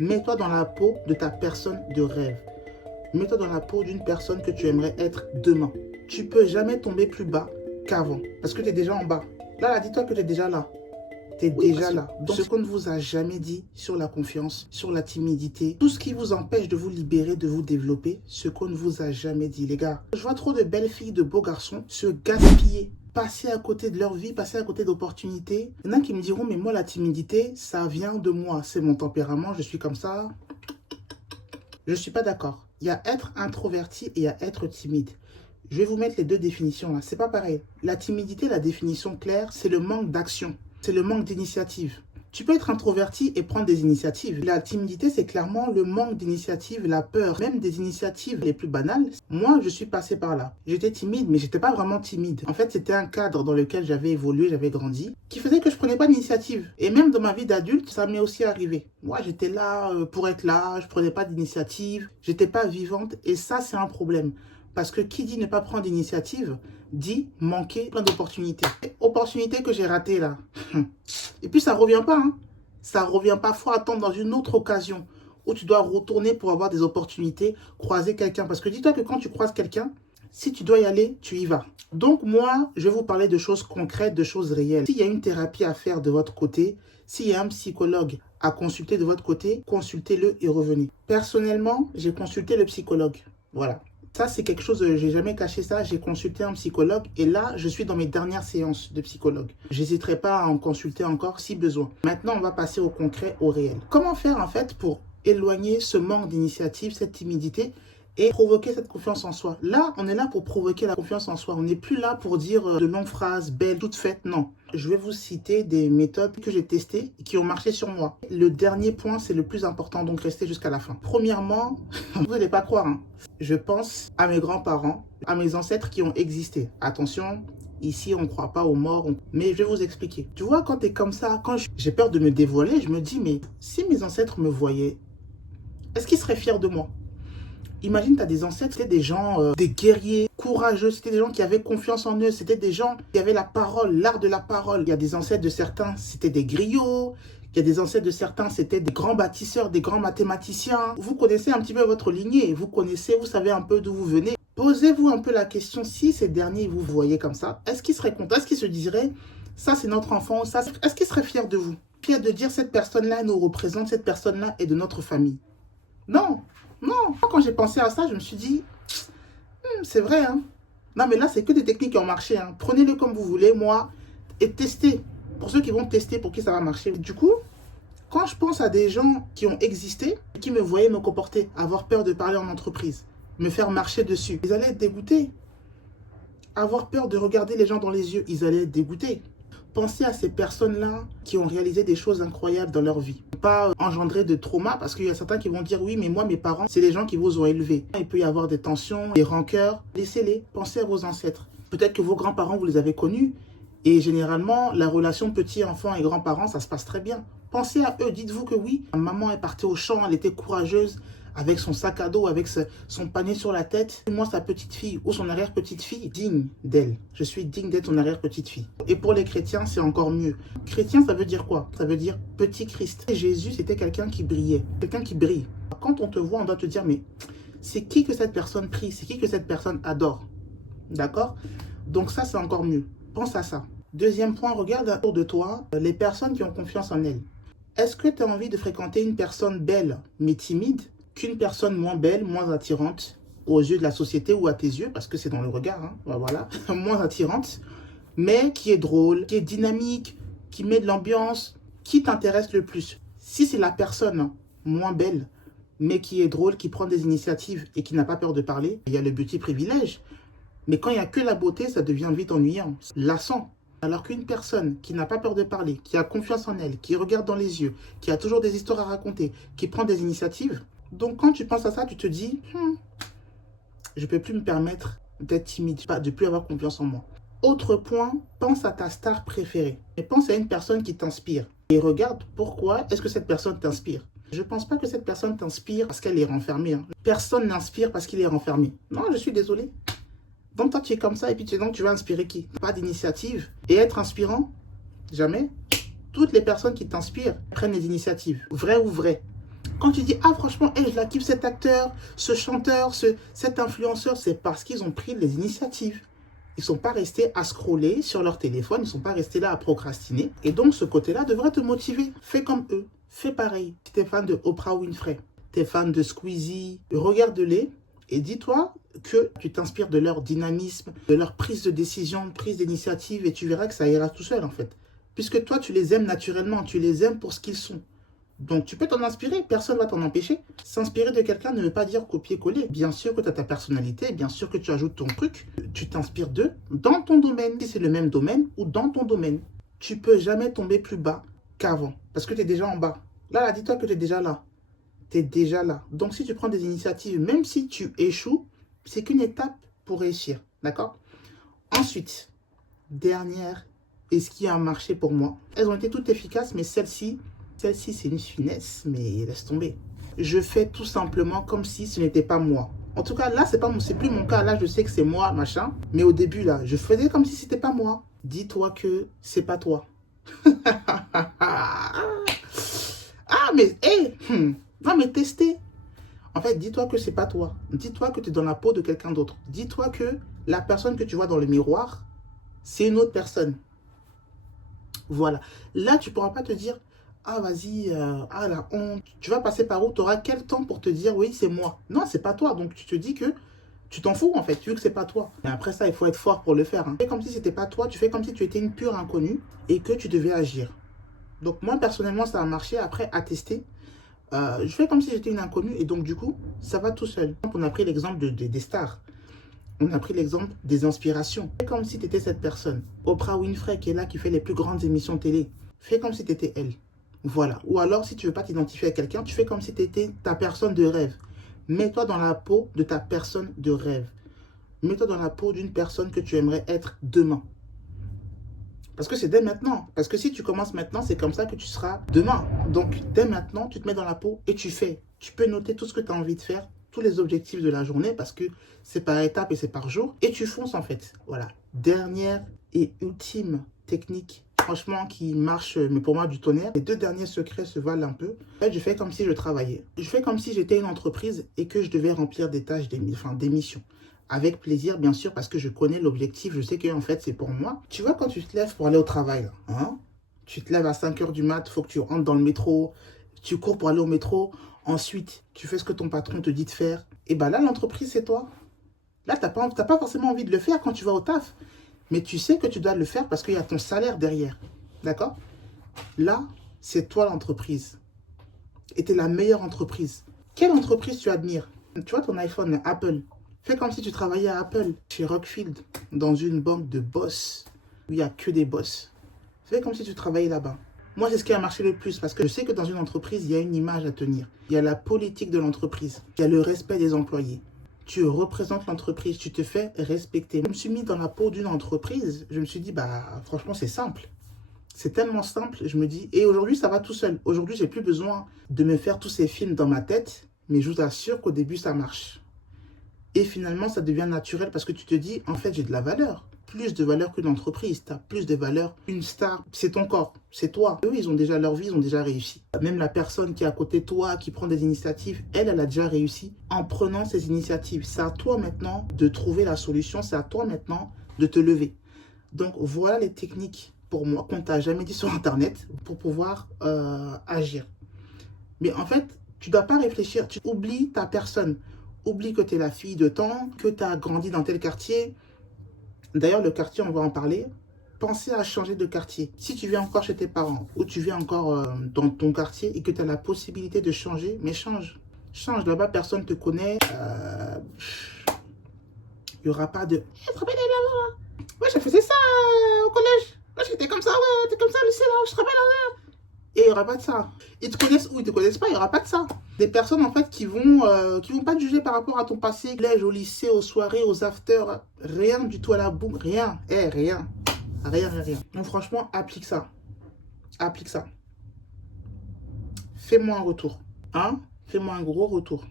Mets-toi dans la peau de ta personne de rêve. Mets-toi dans la peau d'une personne que tu aimerais être demain. Tu peux jamais tomber plus bas qu'avant parce que tu es déjà en bas. Là, dis-toi que tu es déjà là. Tu es déjà là. Donc, ce qu'on ne vous a jamais dit sur la confiance, sur la timidité, tout ce qui vous empêche de vous libérer, de vous développer, ce qu'on ne vous a jamais dit, les gars. Je vois trop de belles filles, de beaux garçons se gaspiller, passer à côté de leur vie, passer à côté d'opportunités. Il y en a qui me diront, mais moi, la timidité, ça vient de moi. C'est mon tempérament, je suis comme ça. Je ne suis pas d'accord. Il y a être introverti et il y a être timide. Je vais vous mettre les deux définitions là. C'est pas pareil. La timidité, la définition claire, c'est le manque d'action. C'est le manque d'initiative. Tu peux être introverti et prendre des initiatives. La timidité, c'est clairement le manque d'initiative, la peur, même des initiatives les plus banales. Moi, je suis passé par là. J'étais timide, mais j'étais pas vraiment timide. En fait, c'était un cadre dans lequel j'avais évolué, j'avais grandi, qui faisait que je prenais pas d'initiative. Et même dans ma vie d'adulte, ça m'est aussi arrivé. Moi, j'étais là pour être là, je prenais pas d'initiative, j'étais pas vivante, et ça, c'est un problème. Parce que qui dit ne pas prendre d'initiative, dit manquer plein d'opportunités. Opportunités que j'ai ratées là. Et puis ça revient pas. Hein. Ça revient pas. Faut attendre dans une autre occasion où tu dois retourner pour avoir des opportunités, croiser quelqu'un. Parce que dis-toi que quand tu croises quelqu'un, si tu dois y aller, tu y vas. Donc moi, je vais vous parler de choses concrètes, de choses réelles. S'il y a une thérapie à faire de votre côté, s'il y a un psychologue à consulter de votre côté, consultez-le et revenez. Personnellement, j'ai consulté le psychologue. Voilà. Ça, c'est quelque chose, j'ai jamais caché ça. J'ai consulté un psychologue et là, je suis dans mes dernières séances de psychologue. J'hésiterai pas à en consulter encore si besoin. Maintenant, on va passer au concret, au réel. Comment faire en fait pour éloigner ce manque d'initiative, cette timidité et provoquer cette confiance en soi? Là, on est là pour provoquer la confiance en soi. On n'est plus là pour dire de longues phrases belles, toutes faites. Non. Je vais vous citer des méthodes que j'ai testées et qui ont marché sur moi. Le dernier point, c'est le plus important, donc restez jusqu'à la fin. Premièrement, vous n'allez pas croire, hein, je pense à mes grands-parents, à mes ancêtres qui ont existé. Attention, ici, on ne croit pas aux morts, mais je vais vous expliquer. Tu vois, quand tu es comme ça, quand j'ai peur de me dévoiler, je me dis, mais si mes ancêtres me voyaient, est-ce qu'ils seraient fiers de moi? Imagine, tu as des ancêtres, c'était des gens, des guerriers, courageux, c'était des gens qui avaient confiance en eux, c'était des gens qui avaient la parole, l'art de la parole. Il y a des ancêtres de certains, c'était des griots, il y a des ancêtres de certains, c'était des grands bâtisseurs, des grands mathématiciens. Vous connaissez un petit peu votre lignée, vous connaissez, vous savez un peu d'où vous venez. Posez-vous un peu la question, si ces derniers vous voyaient comme ça, est-ce qu'ils seraient contents? Est-ce qu'ils se diraient, ça c'est notre enfant, ça, est-ce qu'ils seraient fiers de vous? Fiers de dire, cette personne-là nous représente, cette personne-là est de notre famille? Non. Non, quand j'ai pensé à ça, je me suis dit, c'est vrai, hein. Non, mais là, c'est que des techniques qui ont marché, hein. Prenez-le comme vous voulez, moi, et testez. Pour ceux qui vont tester, pour qui ça va marcher. Du coup, quand je pense à des gens qui ont existé, qui me voyaient me comporter, avoir peur de parler en entreprise, me faire marcher dessus, ils allaient être dégoûtés. Avoir peur de regarder les gens dans les yeux, ils allaient être dégoûtés. Pensez à ces personnes-là qui ont réalisé des choses incroyables dans leur vie. Pas engendrer de trauma, parce qu'il y a certains qui vont dire, oui, mais moi, mes parents, c'est les gens qui vous ont élevé. Il peut y avoir des tensions, des rancœurs. Laissez-les, pensez à vos ancêtres. Peut-être que vos grands-parents, vous les avez connus. Et généralement, la relation petit-enfant et grands-parents, ça se passe très bien. Pensez à eux, dites-vous que oui, maman est partie au champ, elle était courageuse, avec son sac à dos, avec son panier sur la tête. Moi, sa petite fille ou son arrière-petite-fille, digne d'elle. Je suis digne d'être son arrière-petite-fille. Et pour les chrétiens, c'est encore mieux. Chrétien, ça veut dire quoi? Ça veut dire petit Christ. Et Jésus, c'était quelqu'un qui brillait, quelqu'un qui brille. Quand on te voit, on doit te dire, mais c'est qui que cette personne prie? C'est qui que cette personne adore? D'accord? Donc ça, c'est encore mieux. Pense à ça. Deuxième point, regarde autour de toi les personnes qui ont confiance en elles. Est-ce que tu as envie de fréquenter une personne belle mais timide qu'une personne moins belle, moins attirante aux yeux de la société ou à tes yeux, parce que c'est dans le regard, hein, voilà, moins attirante, mais qui est drôle, qui est dynamique, qui met de l'ambiance, qui t'intéresse le plus? Si c'est la personne moins belle, mais qui est drôle, qui prend des initiatives et qui n'a pas peur de parler, il y a le petit privilège. Mais quand il n'y a que la beauté, ça devient vite ennuyant, lassant. Alors qu'une personne qui n'a pas peur de parler, qui a confiance en elle, qui regarde dans les yeux, qui a toujours des histoires à raconter, qui prend des initiatives, donc quand tu penses à ça, tu te dis, je ne peux plus me permettre d'être timide, de ne plus avoir confiance en moi. Autre point, pense à ta star préférée. Et pense à une personne qui t'inspire. Et regarde pourquoi est-ce que cette personne t'inspire. Je ne pense pas que cette personne t'inspire parce qu'elle est renfermée. Hein. Personne n'inspire parce qu'il est renfermé. Non, je suis désolé. Donc toi, tu es comme ça et puis donc, tu vas inspirer qui? Pas d'initiative. Et être inspirant? Jamais. Toutes les personnes qui t'inspirent prennent des initiatives. Vrai ou vrai? Quand tu dis, ah franchement, hey, je la kiffe cet acteur, ce chanteur, cet influenceur, c'est parce qu'ils ont pris les initiatives. Ils ne sont pas restés à scroller sur leur téléphone, ils ne sont pas restés là à procrastiner. Et donc, ce côté-là devrait te motiver. Fais comme eux, fais pareil. Si tu es fan de Oprah Winfrey, tu es fan de Squeezie, regarde-les et dis-toi que tu t'inspires de leur dynamisme, de leur prise de décision, prise d'initiative, et tu verras que ça ira tout seul en fait. Puisque toi, tu les aimes naturellement, tu les aimes pour ce qu'ils sont. Donc, tu peux t'en inspirer, personne ne va t'en empêcher. S'inspirer de quelqu'un ne veut pas dire copier-coller. Bien sûr que tu as ta personnalité, bien sûr que tu ajoutes ton truc. Tu t'inspires d'eux dans ton domaine, si c'est le même domaine ou dans ton domaine. Tu peux jamais tomber plus bas qu'avant, parce que tu es déjà en bas. Là, dis-toi que tu es déjà là. Tu es déjà là. Donc, si tu prends des initiatives, même si tu échoues, c'est qu'une étape pour réussir. D'accord? Ensuite, dernière, et ce qui a marché pour moi. Elles ont été toutes efficaces, mais celle-ci, c'est une finesse, mais laisse tomber. Je fais tout simplement comme si ce n'était pas moi. En tout cas, là, c'est plus mon cas. Là, je sais que c'est moi, machin. Mais au début, là, je faisais comme si c'était pas moi. Dis-toi que c'est pas toi. Ah, mais, hé, non, mais testez. En fait, dis-toi que c'est pas toi. Dis-toi que tu es dans la peau de quelqu'un d'autre. Dis-toi que la personne que tu vois dans le miroir, c'est une autre personne. Voilà. Là, tu ne pourras pas te dire, ah, vas-y, ah, la honte. Tu vas passer par où? Tu auras quel temps pour te dire, oui, c'est moi. Non, c'est pas toi. Donc, tu te dis que tu t'en fous, en fait. Tu veux que c'est pas toi. Mais après ça, il faut être fort pour le faire. Hein. Tu fais comme si c'était pas toi. Tu fais comme si tu étais une pure inconnue et que tu devais agir. Donc, moi, personnellement, ça a marché. Après, à tester, je fais comme si j'étais une inconnue. Et donc, du coup, ça va tout seul. On a pris l'exemple des stars. On a pris l'exemple des inspirations. Fais comme si tu étais cette personne. Oprah Winfrey qui est là, qui fait les plus grandes émissions télé. Fais comme si tu étais elle. Voilà. Ou alors, si tu ne veux pas t'identifier à quelqu'un, tu fais comme si tu étais ta personne de rêve. Mets-toi dans la peau de ta personne de rêve. Mets-toi dans la peau d'une personne que tu aimerais être demain. Parce que c'est dès maintenant. Parce que si tu commences maintenant, c'est comme ça que tu seras demain. Donc, dès maintenant, tu te mets dans la peau et tu fais. Tu peux noter tout ce que tu as envie de faire, tous les objectifs de la journée, parce que c'est par étapes et c'est par jour. Et tu fonces en fait. Voilà. Dernière et ultime technique, franchement, qui marche, mais pour moi, du tonnerre. Les deux derniers secrets se valent un peu. En fait, je fais comme si je travaillais. Je fais comme si j'étais une entreprise et que je devais remplir des tâches, des missions. Avec plaisir, bien sûr, parce que je connais l'objectif. Je sais que en fait, c'est pour moi. Tu vois, quand tu te lèves pour aller au travail, hein, tu te lèves à 5 h du mat, il faut que tu rentres dans le métro. Tu cours pour aller au métro. Ensuite, tu fais ce que ton patron te dit de faire. Et bien là, l'entreprise, c'est toi. Là, tu n'as pas forcément envie de le faire quand tu vas au taf. Mais tu sais que tu dois le faire parce qu'il y a ton salaire derrière. D'accord? Là, c'est toi l'entreprise. Et tu es la meilleure entreprise. Quelle entreprise tu admires? Tu vois ton iPhone, Apple. Fais comme si tu travaillais à Apple, chez Rockfield, dans une banque de boss, où il n'y a que des boss. Fais comme si tu travaillais là-bas. Moi, c'est ce qui a marché le plus, parce que je sais que dans une entreprise, il y a une image à tenir. Il y a la politique de l'entreprise. Il y a le respect des employés. Tu représentes l'entreprise, tu te fais respecter. Je me suis mis dans la peau d'une entreprise, je me suis dit, bah franchement, c'est simple. C'est tellement simple, je me dis, et aujourd'hui, ça va tout seul. Aujourd'hui, j'ai plus besoin de me faire tous ces films dans ma tête, mais je vous assure qu'au début, ça marche. Et finalement, ça devient naturel parce que tu te dis, en fait, j'ai de la valeur. Plus de valeur qu'une entreprise. Tu as plus de valeur qu'une star. C'est ton corps, c'est toi. Eux, ils ont déjà leur vie, ils ont déjà réussi. Même la personne qui est à côté de toi, qui prend des initiatives, elle a déjà réussi en prenant ces initiatives. C'est à toi maintenant de trouver la solution. C'est à toi maintenant de te lever. Donc, voilà les techniques pour moi qu'on ne t'a jamais dit sur Internet pour pouvoir agir. Mais en fait, tu ne dois pas réfléchir. Tu oublies ta personne. Oublie que tu es la fille de temps, que tu as grandi dans tel quartier. D'ailleurs, le quartier, on va en parler. Pensez à changer de quartier. Si tu vis encore chez tes parents ou tu vis encore dans ton quartier et que tu as la possibilité de changer, mais change. Change. Là-bas, personne ne te connaît. Il n'y aura pas de... Ouais, je faisais ça au collège. Ouais, j'étais comme ça, ouais, t'es comme ça, Lucie, là, je te rappelle. Et il n'y aura pas de ça. Ils te connaissent ou ils ne te connaissent pas, il n'y aura pas de ça. Des personnes, en fait, qui vont pas te juger par rapport à ton passé, collège, au lycée, aux soirées, aux afters. Rien du tout à la boum. Rien. Rien. Rien. Donc, franchement, applique ça. Applique ça. Fais-moi un retour. Hein? Fais-moi un gros retour.